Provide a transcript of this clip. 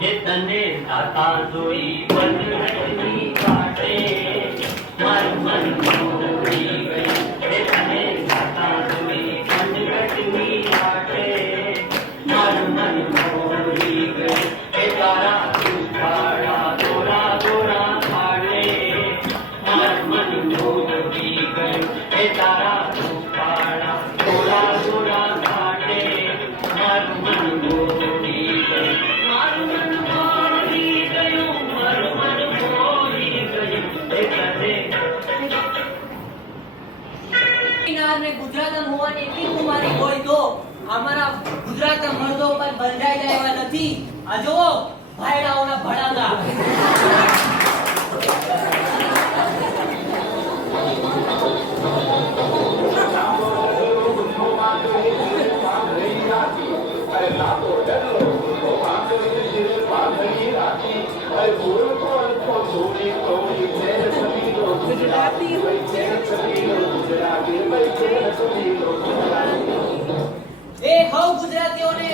એ તને દાતા જોઈ બંધની કાટે મારું મન મોરી ગયું. એ તને દાતા જોઈ બંધની કાટે મારું મન મોરી ગયું. એ તારા ઉપાડા દોરા દોરા કાઢે મારું મન મોરી ગયું. એ તારા ઉપાડા દોરા દોરા કાઢે મારું મન મોરી ગયું. મારું મન મોરી ગયું. મારું મન મોરી ગયું. એ તને ને ગુજરાતમાં હોવાની એટલી કુમારી હોય તો અમારા ગુજરાતના મર્દો પર બંધાઈ જાય એવા નથી. આ જુઓ ભાઈડાઓના ભડાકા. એ હવ ગુજરાતીઓને